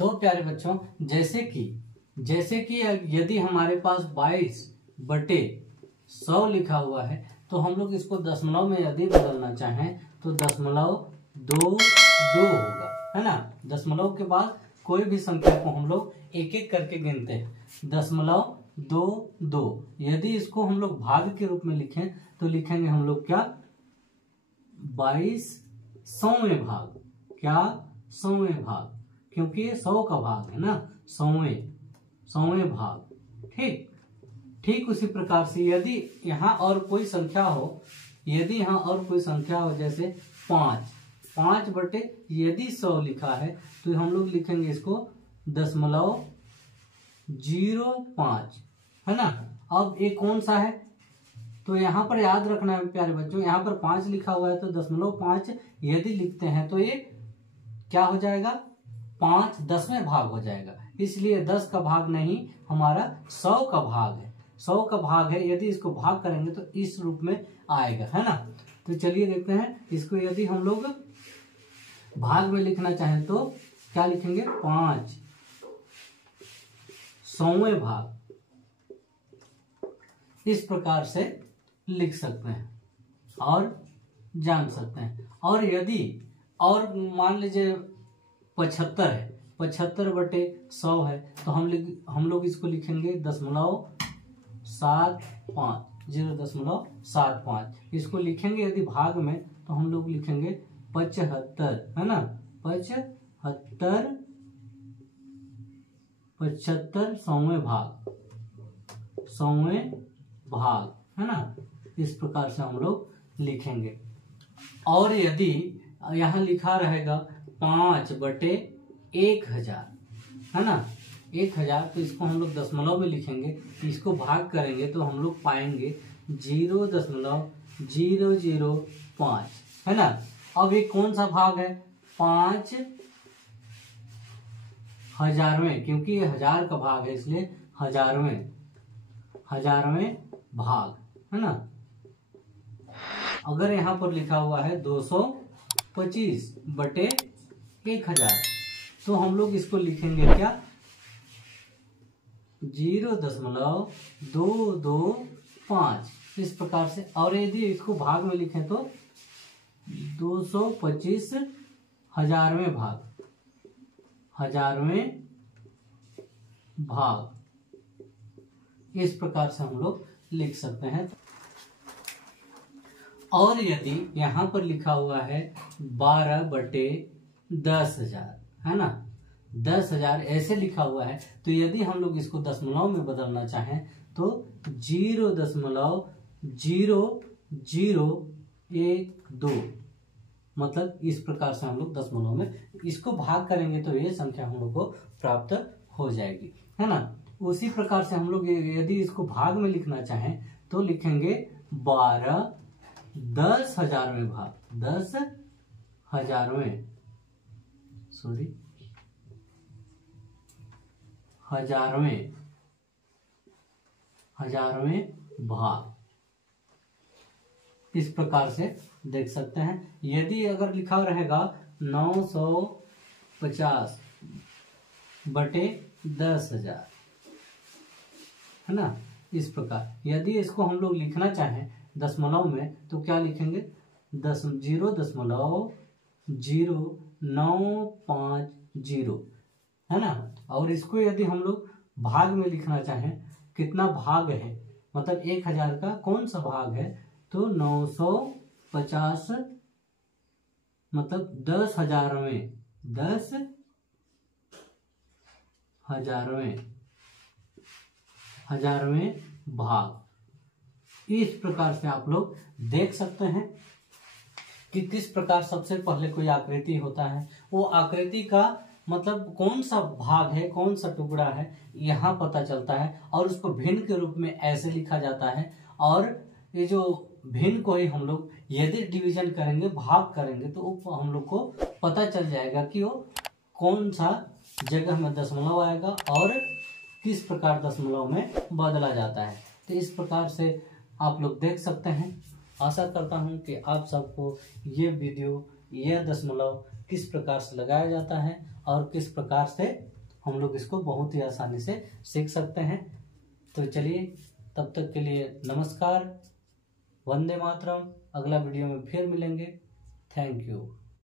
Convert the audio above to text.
तो प्यारे बच्चों जैसे कि यदि हमारे पास 22/100 लिखा हुआ है तो हम लोग इसको दशमलव में यदि बदलना चाहें तो 0.22 होगा, है ना। दशमलव के बाद कोई भी संख्या को हम लोग एक एक करके गिनते हैं। 0.22। यदि इसको हम लोग भाग के रूप में लिखें तो लिखेंगे हम लोग क्या, 2200वें भाग। क्या, 100वें भाग, क्योंकि ये 100 का भाग है ना, 100वें भाग। ठीक उसी प्रकार से यदि यहाँ और कोई संख्या हो, जैसे 5 यदि 100 लिखा है तो हम लोग लिखेंगे इसको 0.05, है ना। अब ये कौन सा है, तो यहाँ पर याद रखना है प्यारे बच्चों, यहाँ पर 5 लिखा हुआ है तो 0.5 यदि लिखते हैं तो ये क्या हो जाएगा, 5 10वें भाग हो जाएगा। इसलिए 10 का भाग नहीं, हमारा 100 का भाग है। 100 का भाग है, यदि इसको भाग करेंगे तो इस रूप में आएगा, है ना। तो चलिए देखते हैं इसको। यदि हम लोग भाग में लिखना चाहें तो क्या लिखेंगे, 5 100वें भाग, इस प्रकार से लिख सकते हैं और जान सकते हैं। और यदि और मान लीजिए 75 है, 75/100 है तो हम लोग इसको लिखेंगे 0.75, 0.75 इसको लिखेंगे। यदि भाग में तो हम लोग लिखेंगे 75, है ना, 75 100वें भाग, 100वें भाग, है ना। इस प्रकार से हम लोग लिखेंगे। और यदि यहाँ लिखा रहेगा 5/1000, है ना, 1000, तो इसको हम लोग दशमलव में लिखेंगे। इसको भाग करेंगे तो हम लोग पाएंगे 0.005, है ना। अब ये कौन सा भाग है, 5000वें, क्योंकि ये 1000 का भाग है इसलिए 1000वें भाग, है ना। अगर यहाँ पर लिखा हुआ है 225/1000 तो हम लोग इसको लिखेंगे क्या, 0.225, इस प्रकार से। और यदि इसको भाग में लिखें तो 225,000वें भाग, 1000वें भाग, इस प्रकार से हम लोग लिख सकते हैं। और यदि यहाँ पर लिखा हुआ है 12/10,000, है ना, 10,000 ऐसे लिखा हुआ है तो यदि हम लोग इसको दशमलव में बदलना चाहें तो 0.0012, मतलब इस प्रकार से हम लोग दशमलव में इसको भाग करेंगे तो ये संख्या हम लोग को प्राप्त हो जाएगी, है ना। उसी प्रकार से हम लोग यदि इसको भाग में लिखना चाहें तो लिखेंगे 10,000वें भाग, 10,000वें भाग, इस प्रकार से देख सकते हैं। यदि अगर लिखा रहेगा 950/10,000, है ना, इस प्रकार। यदि इसको हम लोग लिखना चाहें दशमलव में तो क्या लिखेंगे, 0.0950, है ना। और इसको यदि हम लोग भाग में लिखना चाहें, कितना भाग है, मतलब 1000 का कौन सा भाग है, तो 950, मतलब 10,000वें भाग। इस प्रकार से आप लोग देख सकते हैं कि किस प्रकार सबसे पहले कोई आकृति होता है, वो आकृति का मतलब कौन सा भाग है, कौन सा टुकड़ा है, यहाँ पता चलता है। और उसको भिन्न के रूप में ऐसे लिखा जाता है। और ये जो भिन्न को ही हम लोग यदि डिवीजन करेंगे, भाग करेंगे, तो हम लोग को पता चल जाएगा कि वो कौन सा जगह में दशमलव आएगा और किस प्रकार दशमलव में बदला जाता है। तो इस प्रकार से आप लोग देख सकते हैं। आशा करता हूं कि आप सबको ये वीडियो यह दशमलव किस प्रकार से लगाया जाता है और किस प्रकार से हम लोग इसको बहुत ही आसानी से सीख सकते हैं। तो चलिए, तब तक के लिए नमस्कार, वंदे मातरम। अगला वीडियो में फिर मिलेंगे। Thank you.